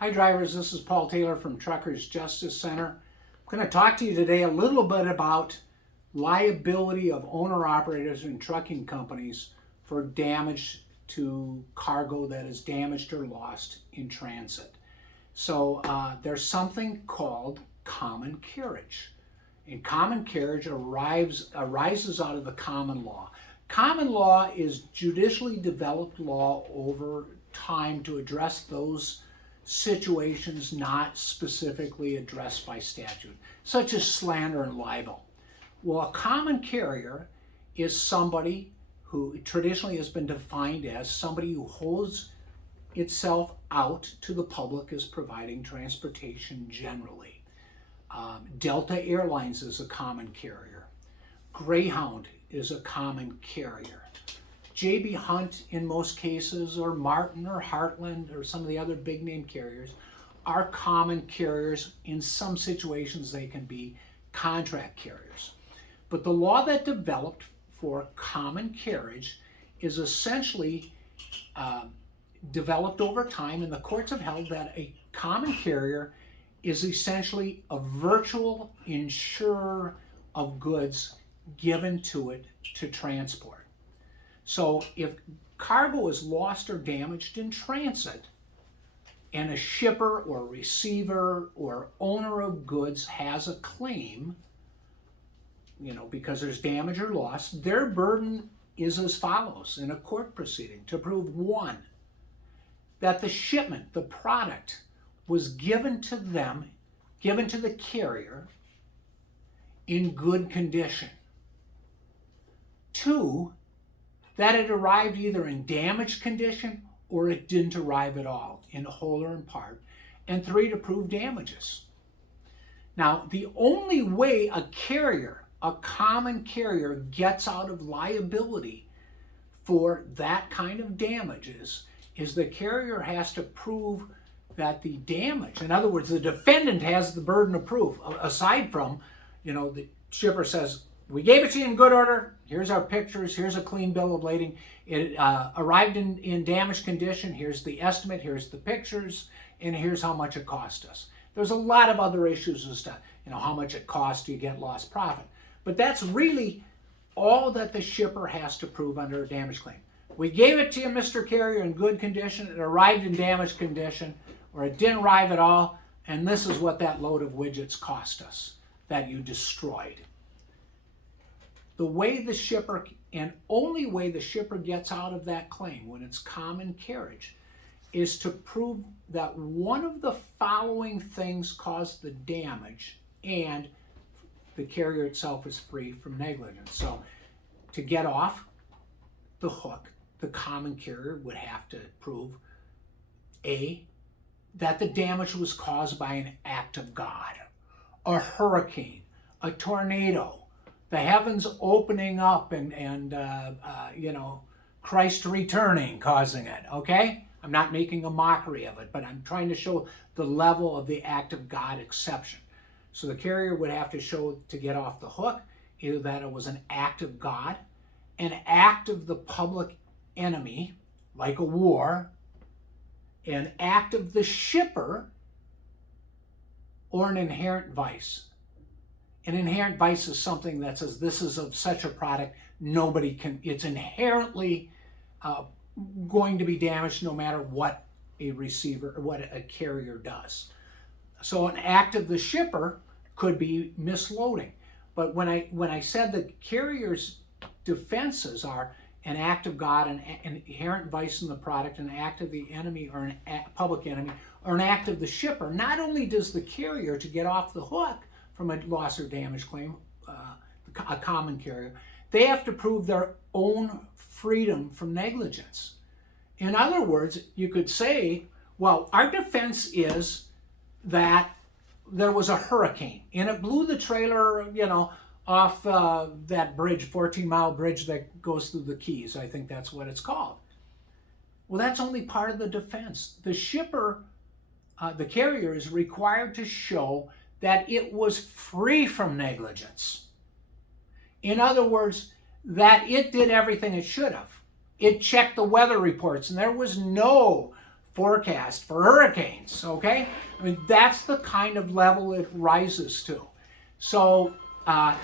Hi drivers, this is Paul Taylor from Truckers Justice Center. I'm going to talk to you today a little bit about liability of owner-operators and trucking companies for damage to cargo that is damaged or lost in transit. So there's something called common carriage. And common carriage arises out of the common law. Common law is judicially developed law over time to address those situations not specifically addressed by statute, such as slander and libel. Well, a common carrier is somebody who traditionally has been defined as somebody who holds itself out to the public as providing transportation generally. Delta Airlines is a common carrier. Greyhound is a common carrier. J.B. Hunt in most cases, or Martin or Heartland or some of the other big name carriers are common carriers. In some situations they can be contract carriers. But the law that developed for common carriage is essentially developed over time, and the courts have held that a common carrier is essentially a virtual insurer of goods given to it to transport. So if cargo is lost or damaged in transit, and a shipper or receiver or owner of goods has a claim, because there's damage or loss, their burden is as follows in a court proceeding to prove: one, that the shipment, the product, was given to the carrier in good condition. Two, that it arrived either in damaged condition or it didn't arrive at all, in whole or in part. And three, to prove damages. Now, the only way a common carrier, gets out of liability for that kind of damages is the carrier has to prove that the damage, in other words, the defendant has the burden of proof, aside from, the shipper says, we gave it to you in good order, here's our pictures, here's a clean bill of lading, it arrived in damaged condition, here's the estimate, here's the pictures, and here's how much it cost us. There's a lot of other issues as to, how much it costs, do you get lost profit. But that's really all that the shipper has to prove under a damage claim. We gave it to you, Mr. Carrier, in good condition, it arrived in damaged condition, or it didn't arrive at all, and this is what that load of widgets cost us that you destroyed. The way the shipper, and only way the shipper gets out of that claim when it's common carriage, is to prove that one of the following things caused the damage and the carrier itself is free from negligence. So to get off the hook, the common carrier would have to prove A, that the damage was caused by an act of God, a hurricane, a tornado, the heavens opening up and Christ returning causing it, okay? I'm not making a mockery of it, but I'm trying to show the level of the act of God exception. So the carrier would have to show, to get off the hook, either that it was an act of God, an act of the public enemy, like a war, an act of the shipper, or an inherent vice. An inherent vice is something that says this is of such a product, nobody can, it's inherently going to be damaged no matter what a receiver or what a carrier does. So an act of the shipper could be misloading. But when I said the carrier's defenses are an act of God, an inherent vice in the product, an act of the enemy or an public enemy, or an act of the shipper, not only does the carrier, to get off the hook from a loss or damage claim, a common carrier, they have to prove their own freedom from negligence. In other words, you could say, well, our defense is that there was a hurricane and it blew the trailer, off that bridge, 14-mile bridge that goes through the Keys. I think that's what it's called. Well, that's only part of the defense. The shipper, the carrier, is required to show that it was free from negligence. In other words, that it did everything it should have. It checked the weather reports, and there was no forecast for hurricanes, okay? I mean, that's the kind of level it rises to. So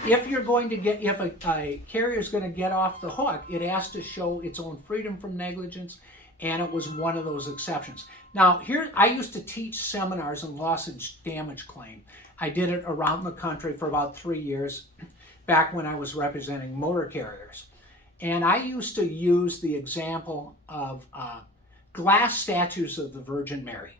if you're going to get, if a carrier is going to get off the hook, it has to show its own freedom from negligence, and it was one of those exceptions. Now, here, I used to teach seminars on loss and damage claim. I did it around the country for about 3 years, back when I was representing motor carriers. And I used to use the example of glass statues of the Virgin Mary.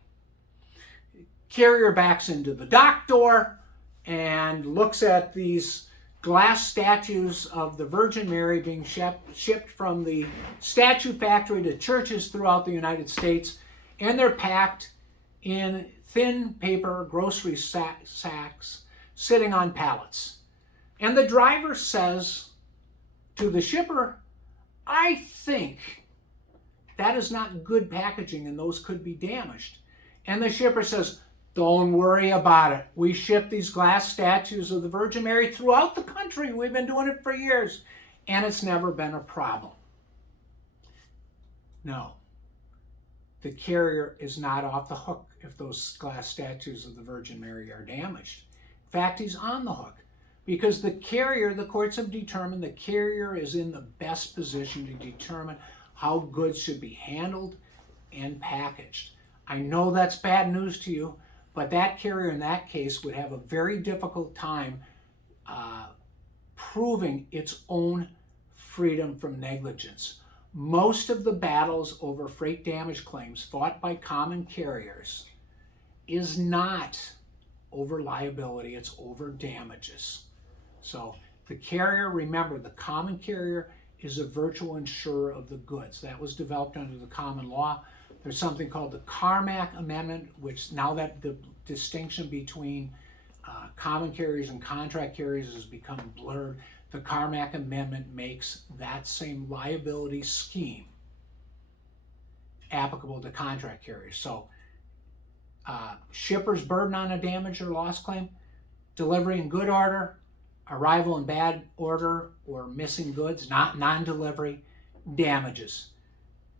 Carrier backs into the dock door and looks at these glass statues of the Virgin Mary being shipped from the statue factory to churches throughout the United States, and they're packed in thin paper grocery sacks sitting on pallets. And the driver says to the shipper, "I think that is not good packaging and those could be damaged." And the shipper says, "Don't worry about it. We ship these glass statues of the Virgin Mary throughout the country. We've been doing it for years, and it's never been a problem." No, the carrier is not off the hook if those glass statues of the Virgin Mary are damaged. In fact, he's on the hook because the carrier, the courts have determined the carrier is in the best position to determine how goods should be handled and packaged. I know that's bad news to you, but that carrier in that case would have a very difficult time proving its own freedom from negligence. Most of the battles over freight damage claims fought by common carriers is not over liability, it's over damages. So the carrier, remember, the common carrier is a virtual insurer of the goods. That was developed under the common law. There's something called the Carmack Amendment, which now that the distinction between common carriers and contract carriers has become blurred, the Carmack Amendment makes that same liability scheme applicable to contract carriers. So shipper's burden on a damage or loss claim, delivery in good order, arrival in bad order or missing goods, not non-delivery, damages.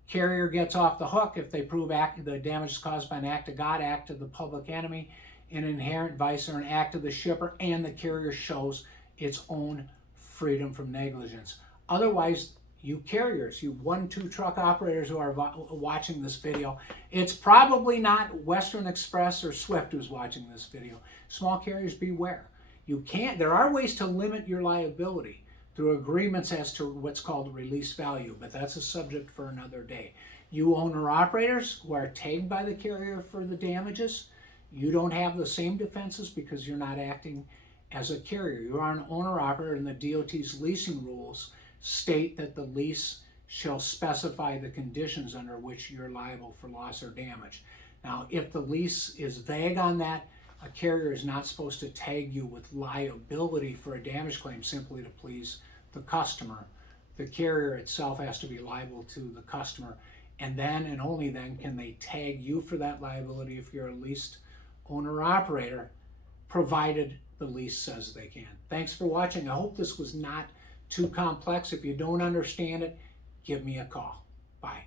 Carrier gets off the hook if they prove the damage is caused by an act of God, act of the public enemy, an inherent vice, or an act of the shipper, and the carrier shows its own freedom from negligence. Otherwise, you carriers, you 1-2 truck operators who are watching this video, it's probably not Western Express or Swift who's watching this video. Small carriers, beware. There are ways to limit your liability through agreements as to what's called release value, but that's a subject for another day. You owner-operators who are tagged by the carrier for the damages, you don't have the same defenses because you're not acting as a carrier. You are an owner-operator, and the DOT's leasing rules state that the lease shall specify the conditions under which you're liable for loss or damage. Now, if the lease is vague on that, a carrier is not supposed to tag you with liability for a damage claim simply to please the customer. The carrier itself has to be liable to the customer, and then and only then can they tag you for that liability if you're a leased owner-operator, provided the lease says they can. Thanks for watching. I hope this was not too complex. If you don't understand it, give me a call. Bye.